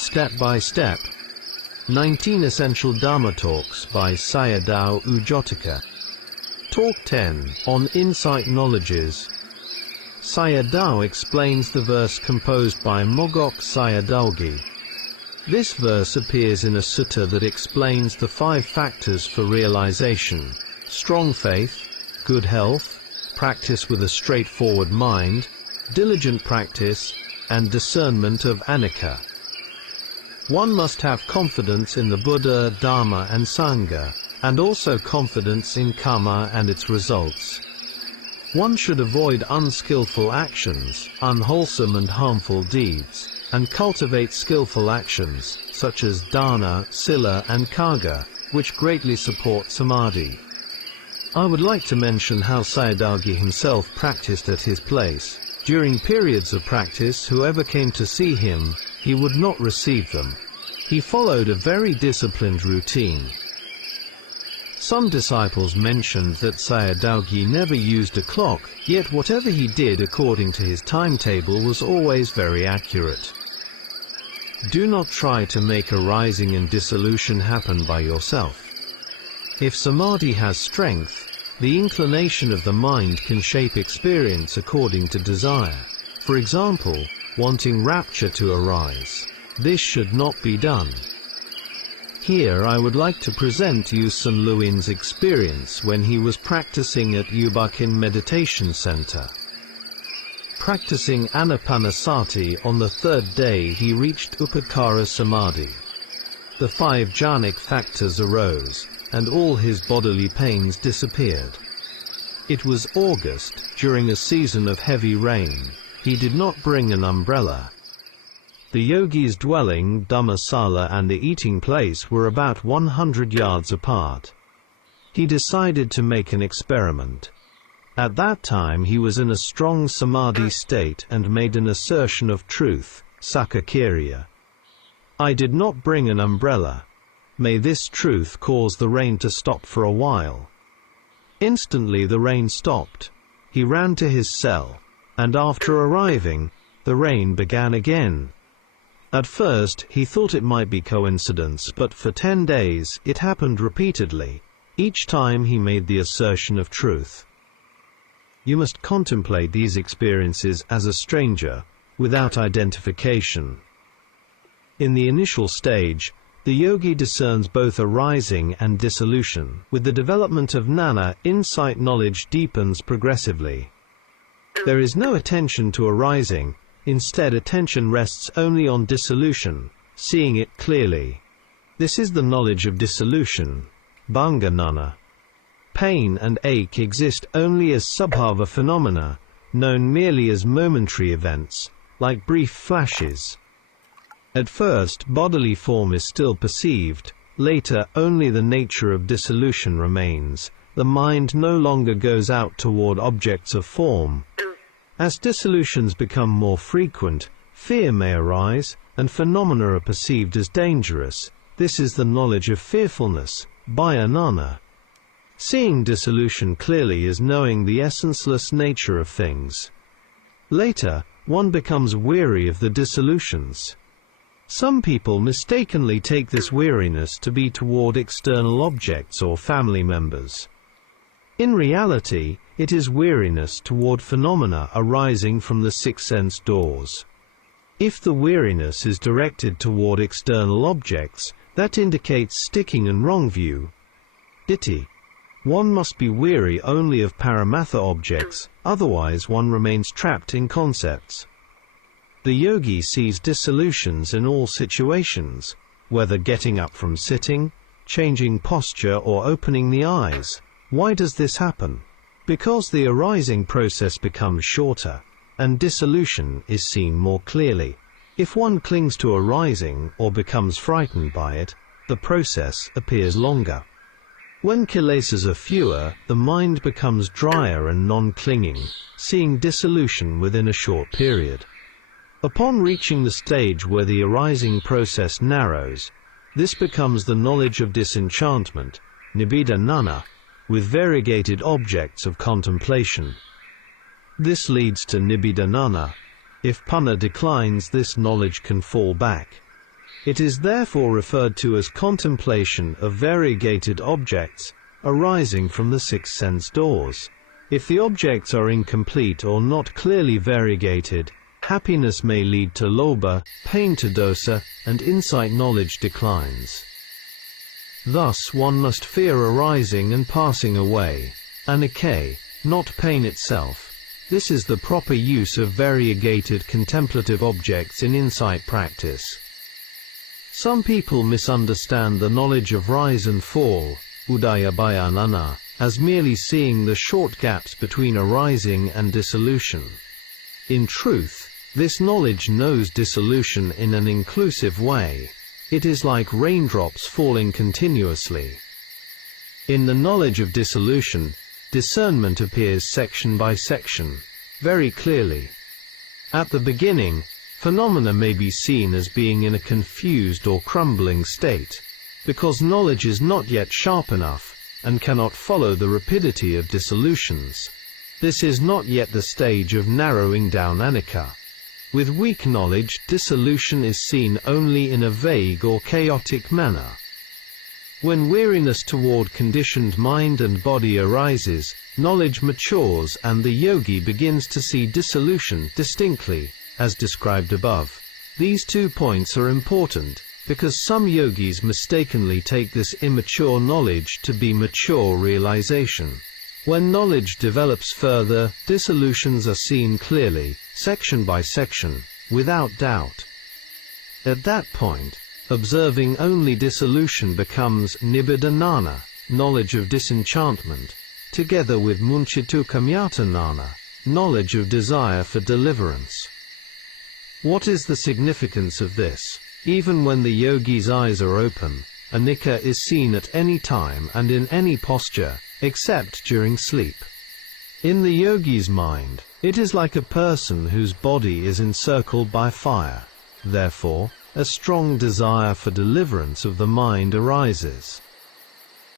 Step by Step. 19 Essential Dharma Talks by Sayadaw Jotika. Talk 10, on Insight Knowledges. Sayadaw explains the verse composed by Mogok Sayadawgi. This verse appears in a sutta that explains the 5 factors for realization: strong faith, good health, practice with a straightforward mind, diligent practice, and discernment of anicca. One must have confidence in the Buddha, Dharma, and Sangha, and also confidence in karma and its results. One should avoid unskillful actions, unwholesome and harmful deeds, and cultivate skillful actions, such as dana, sila, and karga, which greatly support samadhi. I would like to mention how Sayadawgi himself practiced at his place. During periods of practice, whoever came to see him, he would not receive them. He followed a very disciplined routine. Some disciples mentioned that Sayadawgi never used a clock, yet whatever he did according to his timetable was always very accurate. Do not try to make a rising and dissolution happen by yourself. If samadhi has strength, the inclination of the mind can shape experience according to desire. For example, wanting rapture to arise. This should not be done. Here I would like to present you Sun Luin's experience when he was practicing at Ubakin Meditation Center. Practicing Anapanasati, on the 3rd day he reached Upacara Samadhi. The 5 jhanic factors arose, and all his bodily pains disappeared. It was August, during a season of heavy rain. He did not bring an umbrella. The yogi's dwelling, Dhammasala, and the eating place were about 100 yards apart. He decided to make an experiment. At that time he was in a strong samadhi state and made an assertion of truth, Sakakirya. I did not bring an umbrella. May this truth cause the rain to stop for a while. Instantly the rain stopped. He ran to his cell, and after arriving, the rain began again. At first he thought it might be coincidence, but for 10 days it happened repeatedly. Each time he made the assertion of truth. You must contemplate these experiences as a stranger, without identification. In the initial stage, the yogi discerns both arising and dissolution. With the development of jnana, insight knowledge deepens progressively. There is no attention to arising, instead attention rests only on dissolution, seeing it clearly. This is the knowledge of dissolution, bhanga jnana. Pain and ache exist only as subhava phenomena, known merely as momentary events, like brief flashes. At first, bodily form is still perceived, later only the nature of dissolution remains. The mind no longer goes out toward objects of form. As dissolutions become more frequent, fear may arise, and phenomena are perceived as dangerous. This is the knowledge of fearfulness, bhaya-jnana. Seeing dissolution clearly is knowing the essenceless nature of things. Later, one becomes weary of the dissolutions. Some people mistakenly take this weariness to be toward external objects or family members. In reality, it is weariness toward phenomena arising from the 6 sense doors. If the weariness is directed toward external objects, that indicates sticking and wrong view. Ditthi. One must be weary only of paramatha objects, otherwise one remains trapped in concepts. The yogi sees dissolutions in all situations, whether getting up from sitting, changing posture, or opening the eyes. Why does this happen? Because the arising process becomes shorter, and dissolution is seen more clearly. If one clings to arising or becomes frightened by it, the process appears longer. When kilesas are fewer, the mind becomes drier and non-clinging, seeing dissolution within a short period. Upon reaching the stage where the arising process narrows, this becomes the knowledge of disenchantment, nibbida jnana, with variegated objects of contemplation. This leads to nibbida jnana. If panna declines, this knowledge can fall back. It is therefore referred to as contemplation of variegated objects arising from the six sense doors. If the objects are incomplete or not clearly variegated, happiness may lead to lobha, pain to dosa, and insight knowledge declines. Thus one must fear arising and passing away, anicca, not pain itself. This is the proper use of variegated contemplative objects in insight practice. Some people misunderstand the knowledge of rise and fall, udaya-bhaya-nana, as merely seeing the short gaps between arising and dissolution. In truth, this knowledge knows dissolution in an inclusive way. It is like raindrops falling continuously. In the knowledge of dissolution, discernment appears section by section, very clearly. At the beginning, phenomena may be seen as being in a confused or crumbling state, because knowledge is not yet sharp enough, and cannot follow the rapidity of dissolutions. This is not yet the stage of narrowing down anicca. With weak knowledge, dissolution is seen only in a vague or chaotic manner. When weariness toward conditioned mind and body arises, knowledge matures and the yogi begins to see dissolution distinctly, as described above. These 2 points are important, because some yogis mistakenly take this immature knowledge to be mature realization. When knowledge develops further, dissolutions are seen clearly, section by section, without doubt. At that point, observing only dissolution becomes nibbida-gnana, knowledge of disenchantment, together with muncittu-kamyata-gnana, knowledge of desire for deliverance. What is the significance of this? Even when the yogi's eyes are open, anicca is seen at any time and in any posture, except during sleep. In the yogi's mind, it is like a person whose body is encircled by fire. Therefore, a strong desire for deliverance of the mind arises.